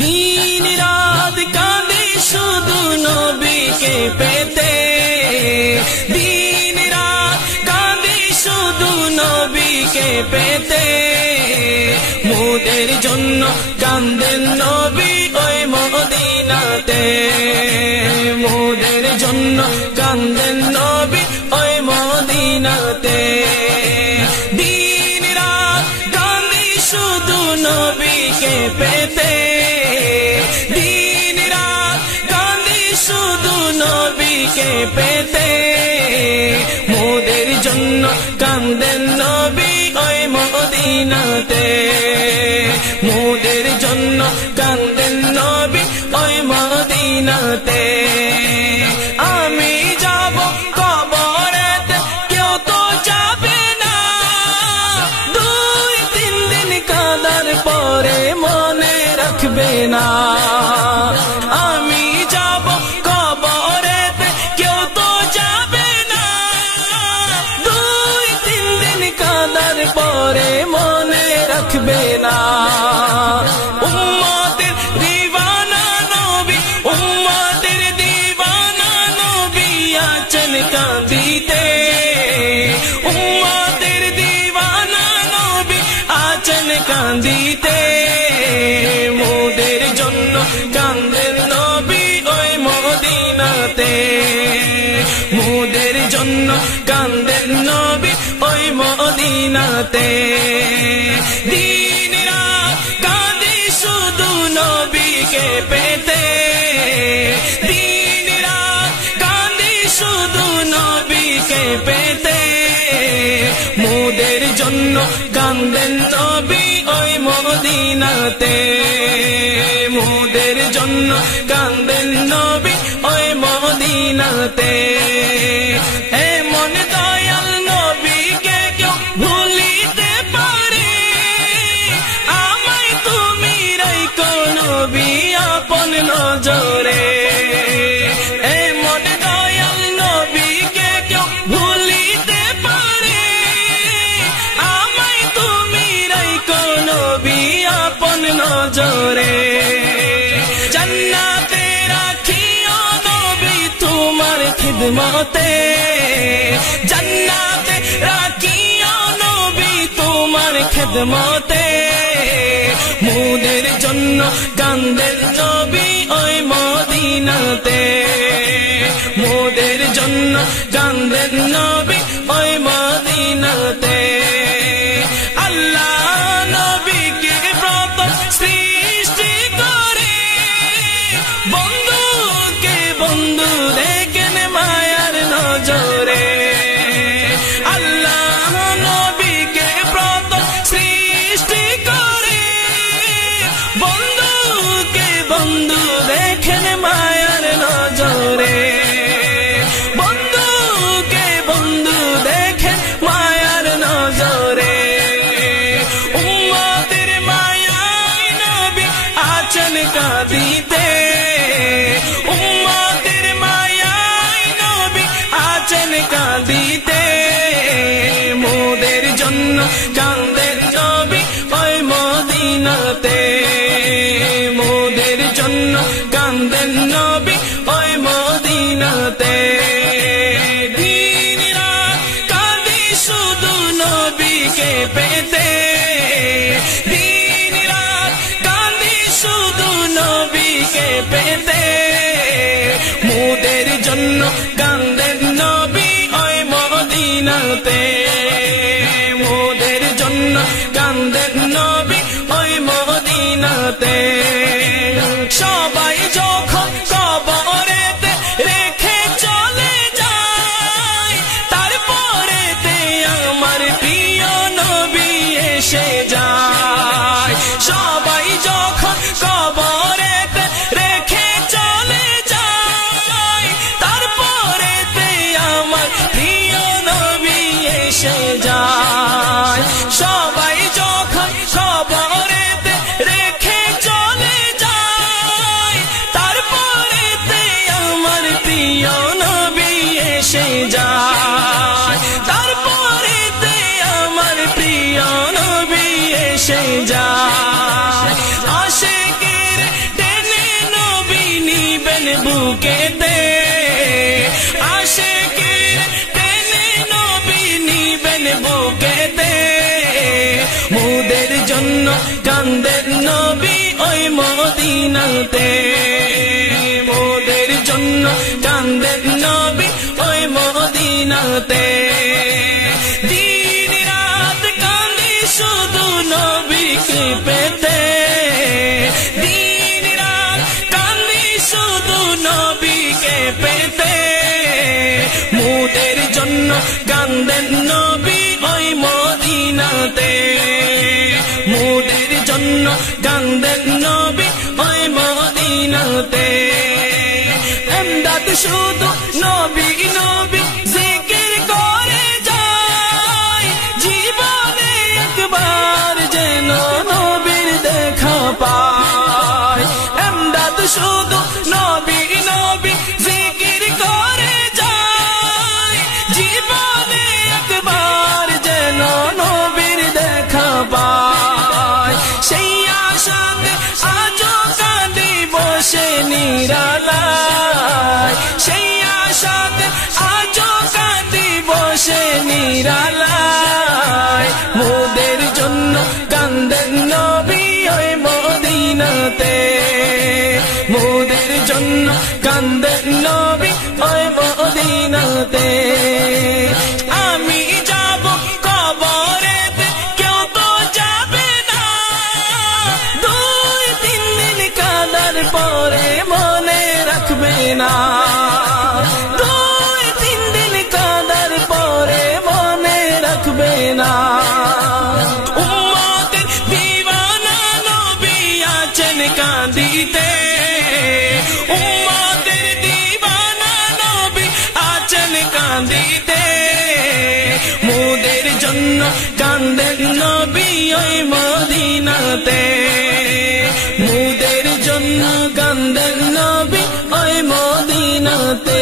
দিন রাত কাঁদি শুধু নবীকে পেতে, দিন রাত কাঁদি শুধু নবীকে পেতে। মোদের জন্য কান্দেন নবী ওই মদিনাতে, মোদের জন্য কান্দেন নবী ওই মদিনাতে। দিন রাত কাঁদি শুধু নবীকে পেতে, দিন রাত কাঁদি শুধু নবীকে পেতে। মোদের জন্য কান্দেন নবী ওই মদিনাতে, মোদের জন্য কান্দেন নবী ওই মদিনাতে। আমি যাব কবরেতে কেউ তো যাবে না, 2-3 দিন কাঁদার পরে মনে রাখবে না। আমি যাব কবরেতে কেউ তো যাবে না, 2-3 দিন কাঁদার পরে মনে রাখবে না। উম্মতের দিওয়ানা নবী, উম্মতের দিওয়ানা নবী আছেন কাঁদিতে, উম্মতের দিওয়ানা নবী আছেন কাঁদিতে। মোদের জন্য কান্দেন নবী ওই মদিনাতে, মোদের জন্য কান্দেন নবী ওই মদিনাতে। দিন রাত কাঁদি শুধু নবীকে পেতে, দিন রাত কাঁদি শুধু নবীকে পেতে। মোদের জন্য কান্দেন নবী ওই মদিনাতে, মোদের জন্য কান্দেন নবী ওই মদিনাতে। এমন দয়াল নবীকে কেউ ভুলিতে পারে, আমায় তুমি রাখো নবী আপন নজরে। এমন দয়াল নবীকে কেউ ভুলিতে পারে, আমায় তুমি রাখো নবী আপন নজরে। জান্নাতে রাখিও নবী তোমার খিদমতে, জান্নাতে রাখিও নবী তোমার খিদমতে। মোদের জন্য কান্দেন নবী ওই মদিনাতে, মোদের জন্য কান্দেন নবী ওই মদিনাতে। আল্লাহ নবীকে প্রথম সৃষ্টি করে, বন্ধুকে বন্ধু দেখেন মায়ার নজরে। আল্লাহ নবীকে প্রথম সৃষ্টি করে, বন্ধুকে বন্ধু দেখেন মায়ার নজরে, বন্ধুকে বন্ধু দেখেন মায়ার নজরে। নবী ওই মদিনাতে মোদের জন্য কান্দেন নবী ওই মদিনাতে দিন রাত কান্দি শুধু নবীকে পেতে দিন রাত কান্দি শুধু নবীকে পেতে মোদের জন্য কান্দেন নবী ওই মদিনাতে মোদের জন্য কান্দেন নবী ওই মদিনাতে এমদাদ শুধু নবী নবী জিকির করে যায় জীবনে একবার যেন নবীর দেখা পায় এমদাদ শুধু নবী নবী জিকির করে যায় জীবনে একবার যেন নবীর দেখা পায় সেই আশাতে আজও কাঁদি বসে নিরালায় সেই আশাতে আজও কাঁদি বসে নিরালায় মোদের জন্য কান্দেন নবী ওই মদিনাতে মোদের জন্য কান্দেন নবী ওই মদিনাতে আমি যাব কবরেতে কেউ তো যাবে না দুই তিন দিন কাঁদার পরে মনে রাখবে না দুই তিন দিন কাঁদার পরে মনে রাখবে না উম্মতের দিওয়ানা নবী আছেন কাঁদিতে উম্মতের দিওয়ানা নবী আছেন কাঁদিতে মোদের জন্য কান্দেন নবী ওই মদিনাতে মোদের জন্য কান্দেন নবী ওই মদিনাতে